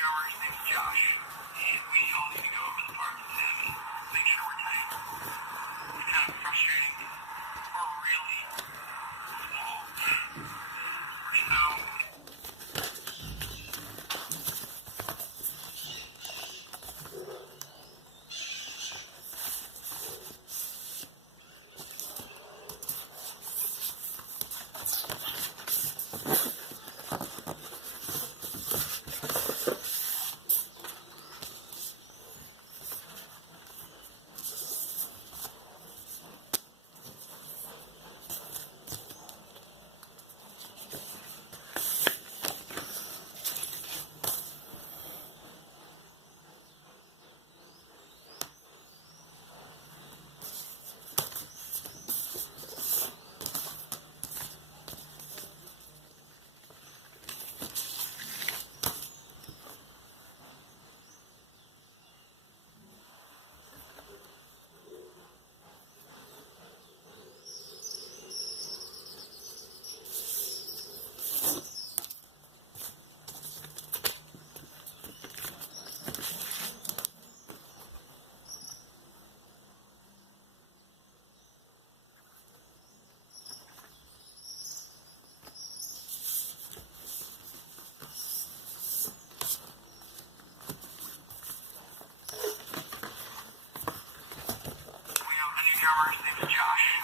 drummer, his name's Josh, and we all need to go over the parts with him and make sure we're tight. It's kind of frustrating. We're really small. We're so... drummer, his name's Josh.